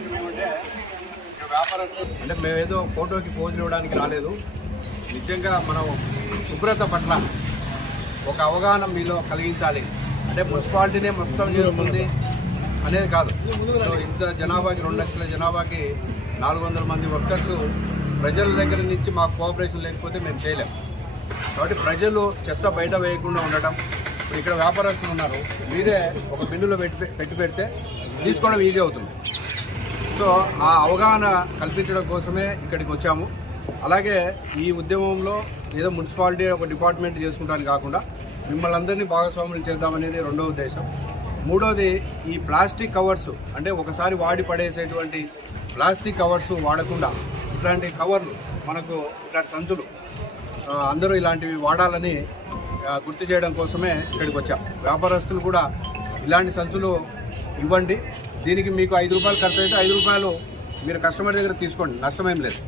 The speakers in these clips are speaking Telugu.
ఉద్దేశం ఏమంటే వ్యాపారస్తులు అంటే మేమేదో ఫోటోకి పోజులు ఇవ్వడానికి రాలేదు. నిజంగా మనం శుభ్రత పట్ల ఒక అవగాహన మీలో కలిగించాలి. అంటే మున్సిపాలిటీనే మొత్తం చేస్తుంది అనేది కాదు. ఇంత జనాభాకి 2 లక్షల జనాభాకి 400 మంది వర్కర్స్ ప్రజల దగ్గర నుంచి మాకు కోఆపరేషన్ లేకపోతే మేము చేయలేము. కాబట్టి ప్రజలు చెత్త బయట వేయకుండా ఉండటం. ఇప్పుడు ఇక్కడ వ్యాపారస్తులు ఉన్నారు, మీరే ఒక బిన్నులో పెడితే తీసుకోవడం ఈజీ అవుతుంది. సో ఆ అవగాహన కల్పించడం కోసమే ఇక్కడికి వచ్చాము. అలాగే ఈ ఉద్యమంలో ఏదో మున్సిపాలిటీ ఒక డిపార్ట్మెంట్ చేసుకుంటానికి కాకుండా మిమ్మల్ని అందరినీ భాగస్వాములు చేద్దామనేది రెండో ఉద్దేశం. మూడోది ఈ ప్లాస్టిక్ కవర్స్ అంటే ఒకసారి వాడి పడేసేటువంటి ప్లాస్టిక్ కవర్స్ వాడకుండా ఇట్లాంటి కవర్లు మనకు ఇట్లాంటి సంచులు అందరూ ఇలాంటివి వాడాలని గుర్తు చేయడం కోసమే ఇక్కడికి వచ్చాం. వ్యాపారస్తులు కూడా ఇలాంటి సంచులు ఇవ్వండి, దీనికి మీకు 5 రూపాయలు ఖర్చు అయితే 5 రూపాయలు మీరు కస్టమర్ దగ్గర తీసుకోండి, నష్టమేం లేదు.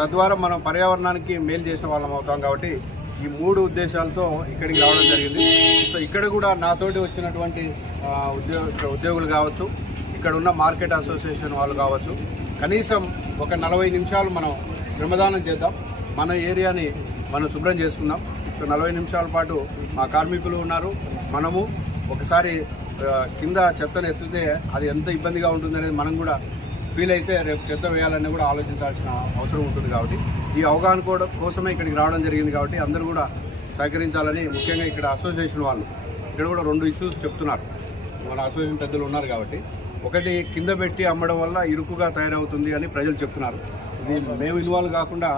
తద్వారా మనం పర్యావరణానికి మేలు చేసిన వాళ్ళం అవుతాం. కాబట్టి ఈ 3 ఉద్దేశాలతో ఇక్కడికి రావడం జరిగింది. సో ఇక్కడ కూడా నాతోటి వచ్చినటువంటి ఉద్యోగులు కావచ్చు, ఇక్కడ ఉన్న మార్కెట్ అసోసియేషన్ వాళ్ళు కావచ్చు, కనీసం ఒక 40 నిమిషాలు మనం శ్రమదానం చేద్దాం, మన ఏరియాని మనం శుభ్రం చేసుకుందాం. సో 40 నిమిషాల పాటు మా కార్మికులు ఉన్నారు, మనము ఒకసారి కింద చెత్తను ఎత్తితే అది ఎంత ఇబ్బందిగా ఉంటుందనేది మనం కూడా ఫీల్ అయితే రేపు చెత్త వేయాలని కూడా ఆలోచించాల్సిన అవసరం ఉంటుంది. కాబట్టి ఈ అవగాహన కోసమే ఇక్కడికి రావడం జరిగింది. కాబట్టి అందరూ కూడా సహకరించాలని, ముఖ్యంగా ఇక్కడ అసోసియేషన్ వాళ్ళు ఇక్కడ కూడా 2 ఇష్యూస్ చెప్తున్నారు. మన అసోసియేషన్ పెద్దలు ఉన్నారు కాబట్టి, ఒకటి కింద పెట్టి అమ్మడం వల్ల ఇరుకుగా తయారవుతుంది అని ప్రజలు చెప్తున్నారు. ఇది మేము ఇన్వాల్వ్ కాకుండా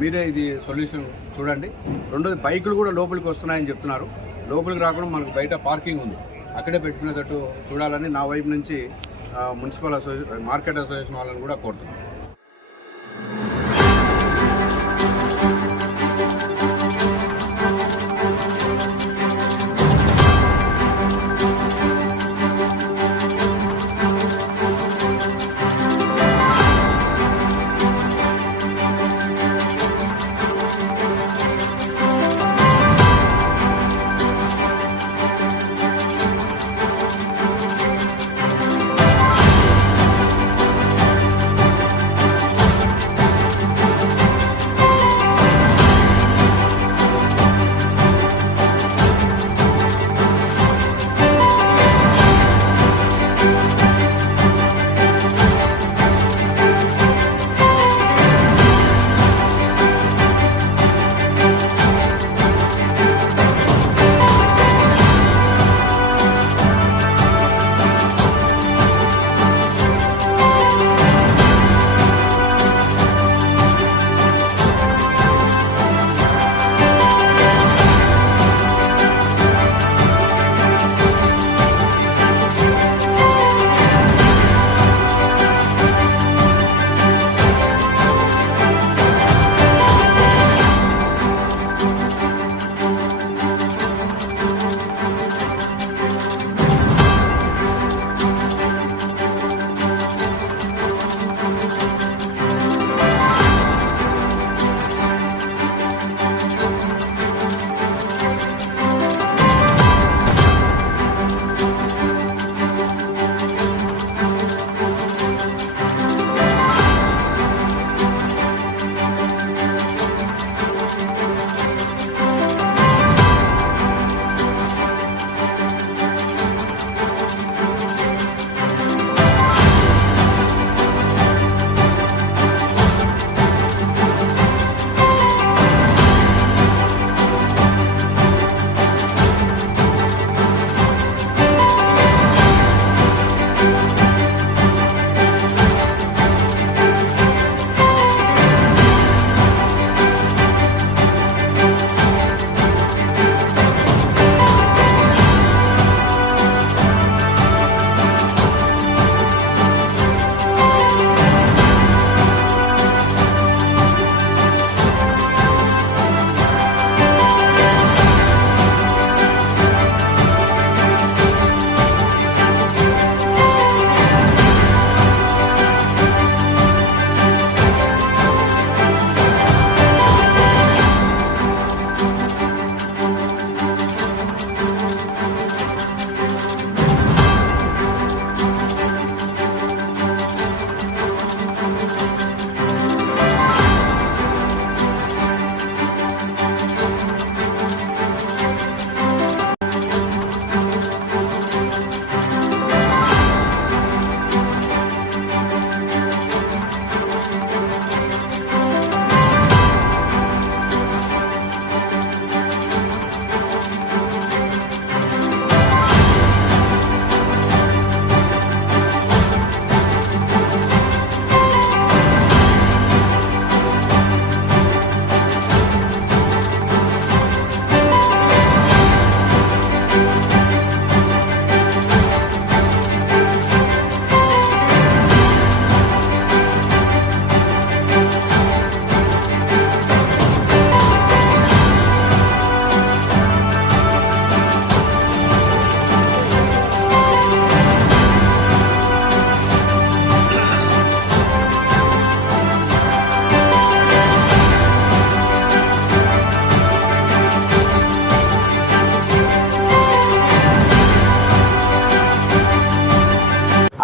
మీరే ఇది సొల్యూషన్ చూడండి. రెండోది బైకులు కూడా లోపలికి వస్తున్నాయని చెప్తున్నారు. లోపలికి రాకుండా మనకు బయట పార్కింగ్ ఉంది, అక్కడే పెట్టుకునేటట్టు చూడాలని నా వైపు నుంచి మున్సిపల్ మార్కెట్ అసోసియేషన్ వాళ్ళని కూడా కోరుతున్నాను.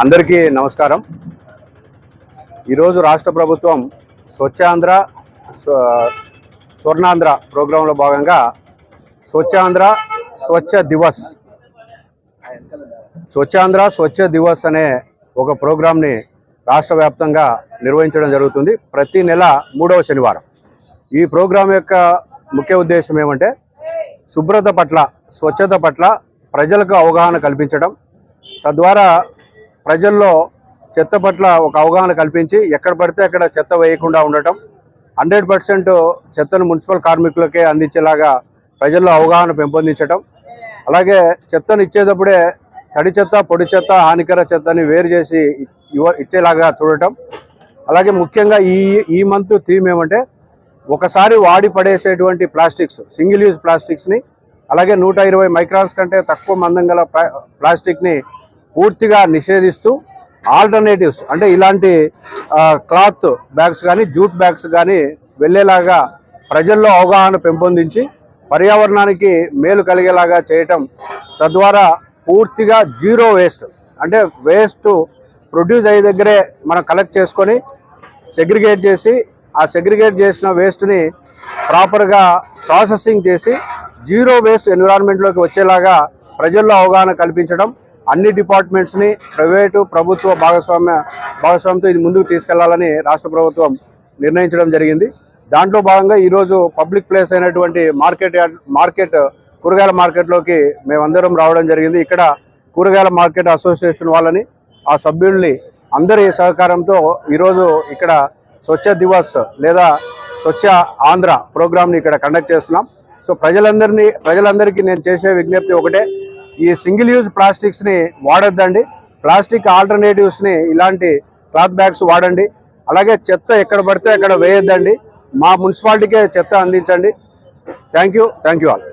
అందరికీ నమస్కారం. ఈరోజు రాష్ట్ర ప్రభుత్వం స్వచ్ఛాంధ్ర స్వర్ణాంధ్ర ప్రోగ్రాంలో భాగంగా స్వచ్ఛాంధ్ర స్వచ్ఛ దివస్ అనే ఒక ప్రోగ్రాంని రాష్ట్ర వ్యాప్తంగా నిర్వహించడం జరుగుతుంది. ప్రతి నెల 3వ శనివారం. ఈ ప్రోగ్రాం యొక్క ముఖ్య ఉద్దేశం ఏమంటే శుభ్రత పట్ల, స్వచ్ఛత పట్ల ప్రజలకు అవగాహన కల్పించడం, తద్వారా ప్రజల్లో చెత్త పట్ల ఒక అవగాహన కల్పించి ఎక్కడ పడితే అక్కడ చెత్త వేయకుండా ఉండటం, 100% చెత్తను మున్సిపల్ కార్మికులకే అందించేలాగా ప్రజల్లో అవగాహన పెంపొందించడం, అలాగే చెత్తను ఇచ్చేటప్పుడే తడి చెత్త, పొడి చెత్త, హానికర చెత్తని వేరు చేసి ఇచ్చేలాగా చూడటం. అలాగే ముఖ్యంగా ఈ మంత్ థీమ్ ఏమంటే ఒకసారి వాడి పడేసేటువంటి ప్లాస్టిక్స్, సింగిల్ యూజ్ ప్లాస్టిక్స్ని, అలాగే 120 మైక్రాన్స్ కంటే తక్కువ మందం గల ప్లాస్టిక్ని పూర్తిగా నిషేధిస్తూ ఆల్టర్నేటివ్స్ అంటే ఇలాంటి క్లాత్ బ్యాగ్స్ కానీ, జూట్ బ్యాగ్స్ కానీ వెళ్ళేలాగా ప్రజల్లో అవగాహన పెంపొందించి పర్యావరణానికి మేలు కలిగేలాగా చేయటం, తద్వారా పూర్తిగా జీరో వేస్ట్ అంటే వేస్ట్ ప్రొడ్యూస్ అయ్యే దగ్గరే మనం కలెక్ట్ చేసుకొని సెగ్రిగేట్ చేసి ఆ సెగ్రిగేట్ చేసిన వేస్ట్ని ప్రాపర్గా ప్రాసెసింగ్ చేసి జీరో వేస్ట్ ఎన్విరాన్మెంట్లోకి వచ్చేలాగా ప్రజల్లో అవగాహన కల్పించడం, అన్ని డిపార్ట్మెంట్స్ని ప్రైవేటు ప్రభుత్వ భాగస్వామ్యంతో ఇది ముందుకు తీసుకెళ్లాలని రాష్ట్ర ప్రభుత్వం నిర్ణయించడం జరిగింది. దాంట్లో భాగంగా ఈరోజు పబ్లిక్ ప్లేస్ అయినటువంటి మార్కెట్ కూరగాయల మార్కెట్లోకి మేమందరం రావడం జరిగింది. ఇక్కడ కూరగాయల మార్కెట్ అసోసియేషన్ వాళ్ళని, ఆ సభ్యుల్ని అందరి సహకారంతో ఈరోజు ఇక్కడ స్వచ్ఛ దివస్ లేదా స్వచ్ఛ ఆంధ్ర ప్రోగ్రామ్ని ఇక్కడ కండక్ట్ చేస్తున్నాం. సో ప్రజలందరికీ నేను చేసే విజ్ఞప్తి ఒకటే, ఈ సింగిల్ యూజ్ ప్లాస్టిక్స్ని వాడొద్దండి. ప్లాస్టిక్ ఆల్టర్నేటివ్స్ని ఇలాంటి క్లాత్ బ్యాగ్స్ వాడండి. అలాగే చెత్త ఎక్కడ పడితే అక్కడ వేయొద్దండి. మా మున్సిపాలిటీకే చెత్త అందించండి. Thank you all.